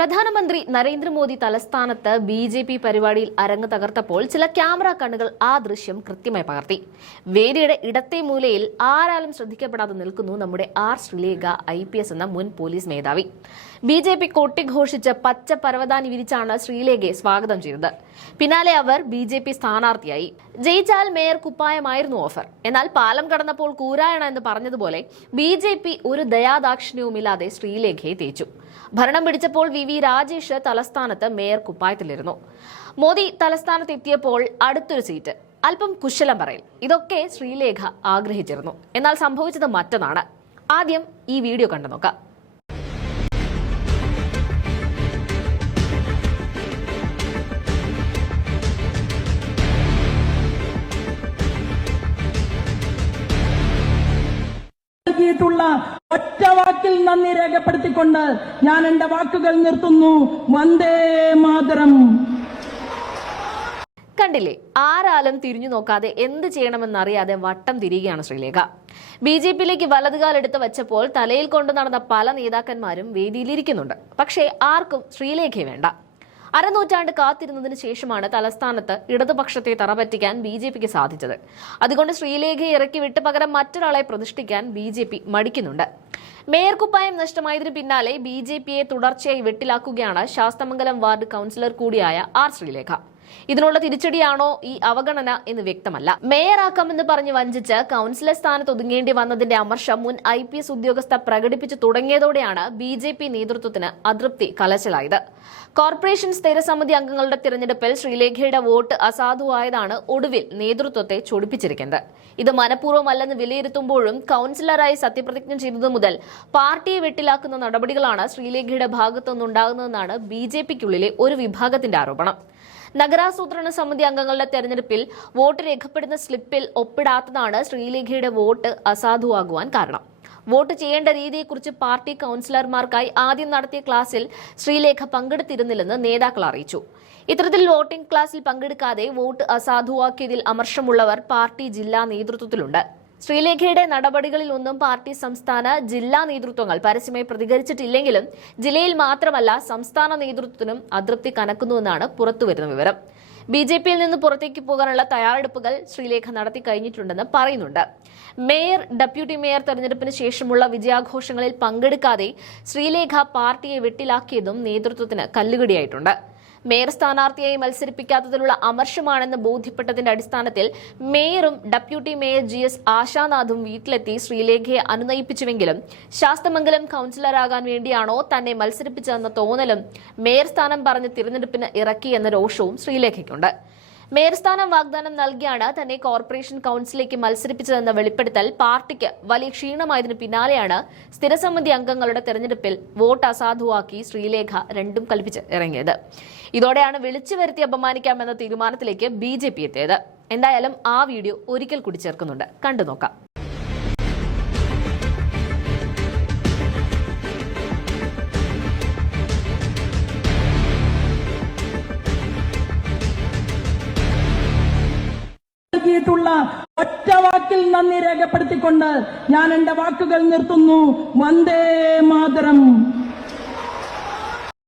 പ്രധാനമന്ത്രി നരേന്ദ്രമോദി തലസ്ഥാനത്ത് ബി.ജെ.പി. പരിപാടിയിൽ അരങ്ങ് തകർത്തപ്പോൾ ചില ക്യാമറ കണ്ണുകൾ ആ ദൃശ്യം കൃത്യമായി പകർത്തി. വേദിയുടെ ഇടത്തെ മൂലയിൽ ആരാലും ശ്രദ്ധിക്കപ്പെടാതെ നിൽക്കുന്നു നമ്മുടെ ആർ ശ്രീലേഖ IPS എന്ന മുൻ പോലീസ് മേധാവി. ബി.ജെ.പി. കൊട്ടിഘോഷിച്ച് പച്ച പരവതാനി വിരിച്ചാണ് ശ്രീലേഖയെ സ്വാഗതം ചെയ്തത്. പിന്നാലെ അവർ ബി.ജെ.പി. സ്ഥാനാർത്ഥിയായി. ജയിച്ചാൽ മേയർ കുപ്പായമായിരുന്നു ഓഫർ. എന്നാൽ പാലം കടന്നപ്പോൾ കൂരായണ എന്ന് പറഞ്ഞതുപോലെ ബി.ജെ.പി. ഒരു ദയാദാക്ഷിണ്യവുമില്ലാതെ ശ്രീലേഖയെ തേച്ചു. ഭരണം പിടിച്ചപ്പോൾ വി രാജേഷ് തലസ്ഥാനത്ത് മേയർ കുപ്പായത്തിലിരുന്നു. മോദി തലസ്ഥാനത്ത് എത്തിയപ്പോൾ അടുത്തൊരു സീറ്റ്, അല്പം കുശലം പറയൽ, ഇതൊക്കെ ശ്രീലേഖ ആഗ്രഹിച്ചിരുന്നു. എന്നാൽ സംഭവിച്ചത് മറ്റൊന്നാണ്. ആദ്യം ഈ വീഡിയോ കണ്ടു നോക്കാം. ഒറ്റ വാക്കിൽ നന്ദി രേഖപ്പെടുത്തിക്കൊണ്ട് ഞാൻ എന്റെ വാക്കുകൾ നിർത്തുന്നു. വന്ദേ മാതരം. കണ്ടില്ലേ, ആരാലും തിരിഞ്ഞു നോക്കാതെ എന്ത് ചെയ്യണമെന്നറിയാതെ വട്ടം തിരികെയാണ് ശ്രീലേഖ. ബി.ജെ.പിയിലേക്ക് വലതുകാലെടുത്ത് വെച്ചപ്പോൾ തലയിൽ കൊണ്ടു നടന്ന പല നേതാക്കന്മാരും വേദിയിലിരിക്കുന്നുണ്ട്. പക്ഷേ ആർക്കും ശ്രീലേഖയെ വേണ്ട. അരനൂറ്റാണ്ട് കാത്തിരുന്നതിന് ശേഷമാണ് തലസ്ഥാനത്ത് ഇടതുപക്ഷത്തെ തറപറ്റിക്കാൻ ബി.ജെ.പിക്ക് സാധിച്ചത്. അതുകൊണ്ട് ശ്രീലേഖയെ ഇറക്കി വിട്ട് പകരം മറ്റൊരാളെ പ്രതിഷ്ഠിക്കാൻ ബി.ജെ.പി. മടിക്കുന്നുണ്ട്. മേയർ കുപ്പായം നഷ്ടമായതിനു പിന്നാലെ ബി.ജെ.പിയെ തുടർച്ചയായി വെട്ടിലാക്കുകയാണ് ശാസ്തമംഗലം വാർഡ് കൌൺസിലർ കൂടിയായ ആർ ശ്രീലേഖ. ഇതിനുള്ള തിരിച്ചടിയാണോ ഈ അവഗണന എന്ന് വ്യക്തമല്ല. മേയറാക്കാമെന്ന് പറഞ്ഞ് വഞ്ചിച്ച് കൌൺസിലർ സ്ഥാനത്ത് ഒതുങ്ങേണ്ടി വന്നതിന്റെ അമർഷം മുൻ IPS ഉദ്യോഗസ്ഥ പ്രകടിപ്പിച്ചു തുടങ്ങിയതോടെയാണ് ബി.ജെ.പി. നേതൃത്വത്തിന് അതൃപ്തി കലശലായത്. കോർപ്പറേഷൻ സ്ഥിരസമിതി അംഗങ്ങളുടെ തിരഞ്ഞെടുപ്പിൽ ശ്രീലേഖയുടെ വോട്ട് അസാധുവായതാണ് ഒടുവിൽ നേതൃത്വത്തെ ചൊടിപ്പിച്ചിരിക്കുന്നത്. ഇത് മനഃപൂർവ്വമല്ലെന്ന് വിലയിരുത്തുമ്പോഴും കൌൺസിലറായി സത്യപ്രതിജ്ഞ ചെയ്തതു മുതൽ പാർട്ടിയെ വെട്ടിലാക്കുന്ന നടപടികളാണ് ശ്രീലേഖയുടെ ഭാഗത്തുനിന്നുണ്ടാകുന്നതെന്നാണ് ബി.ജെ.പിക്കുള്ളിലെ ഒരു വിഭാഗത്തിന്റെ ആരോപണം. നഗരാസൂത്രണ സമിതി അംഗങ്ങളുടെ തെരഞ്ഞെടുപ്പിൽ വോട്ട് രേഖപ്പെടുന്ന സ്ലിപ്പിൽ ഒപ്പിടാത്തതാണ് ശ്രീലേഖയുടെ വോട്ട് അസാധുവാകുവാൻ കാരണം. വോട്ട് ചെയ്യേണ്ട രീതിയെക്കുറിച്ച് പാർട്ടി കൌൺസിലർമാർക്കായി ആദ്യം നടത്തിയ ക്ലാസിൽ ശ്രീലേഖ പങ്കെടുത്തിരുന്നില്ലെന്ന് നേതാക്കൾ അറിയിച്ചു. ഇത്തരത്തിൽ വോട്ടിംഗ് ക്ലാസിൽ പങ്കെടുക്കാതെ വോട്ട് അസാധുവാക്കിയതിൽ അമർഷമുള്ളവർ പാർട്ടി ജില്ലാ നേതൃത്വത്തിലുണ്ട്. ശ്രീലേഖയുടെ നടപടികളിൽ ഒന്നും പാർട്ടി സംസ്ഥാന ജില്ലാ നേതൃത്വങ്ങൾ പരസ്യമായി പ്രതികരിച്ചിട്ടില്ലെങ്കിലും ജില്ലയിൽ മാത്രമല്ല സംസ്ഥാന നേതൃത്വത്തിനും അതൃപ്തി കനക്കുന്നുവെന്നാണ് പുറത്തുവരുന്ന വിവരം. ബി.ജെ.പിയിൽ നിന്ന് പുറത്തേക്ക് പോകാനുള്ള തയ്യാറെടുപ്പുകൾ ശ്രീലേഖ നടത്തി കഴിഞ്ഞിട്ടുണ്ടെന്ന് പറയുന്നുണ്ട്. മേയർ, ഡെപ്യൂട്ടി മേയർ തെരഞ്ഞെടുപ്പിന് ശേഷമുള്ള വിജയാഘോഷങ്ങളിൽ പങ്കെടുക്കാതെ ശ്രീലേഖ പാർട്ടിയെ വെട്ടിലാക്കിയതും നേതൃത്വത്തിന് കല്ലുകടിയായിട്ടുണ്ട്. മേയർ സ്ഥാനാർത്ഥിയായി മത്സരിപ്പിക്കാത്തതിലുള്ള അമർഷമാണെന്ന് ബോധ്യപ്പെട്ടതിന്റെ അടിസ്ഥാനത്തിൽ മേയറും ഡെപ്യൂട്ടി മേയർ GS ആശാനാഥും വീട്ടിലെത്തി ശ്രീലേഖയെ അനുനയിപ്പിച്ചുവെങ്കിലും ശാസ്തമംഗലം കൌൺസിലറാകാൻ വേണ്ടിയാണോ തന്നെ മത്സരിപ്പിച്ചതെന്ന തോന്നലും മേയർ സ്ഥാനം പറഞ്ഞ് തിരഞ്ഞെടുപ്പിന് ഇറക്കിയെന്ന രോഷവും ശ്രീലേഖയ്ക്കുണ്ട്. മേയർ സ്ഥാനം വാഗ്ദാനം നൽകിയാണ് തന്നെ കോർപ്പറേഷൻ കൌൺസിലേക്ക് മത്സരിപ്പിച്ചതെന്ന വെളിപ്പെടുത്തൽ പാർട്ടിക്ക് വലിയ ക്ഷീണമായതിനു പിന്നാലെയാണ് സ്ഥിരസമിതി അംഗങ്ങളുടെ തെരഞ്ഞെടുപ്പിൽ വോട്ട് അസാധുവാക്കി ശ്രീലേഖ രണ്ടും കൽപ്പിച്ച് ഇറങ്ങിയത്. ഇതോടെയാണ് വിളിച്ചു വരുത്തി അപമാനിക്കാമെന്ന തീരുമാനത്തിലേക്ക് ബി.ജെ.പി. എത്തിയത്. എന്തായാലും ആ വീഡിയോ ഒരിക്കൽ കൂടി ചേർക്കുന്നുണ്ട്, കണ്ടു നോക്കാം. ഒറ്റ വാക്കിൽ നന്ദി രേഖപ്പെടുത്തിക്കൊണ്ട് ഞാൻ എന്റെ വാക്കുകൾ നിർത്തുന്നു. വന്ദേ മാതരം.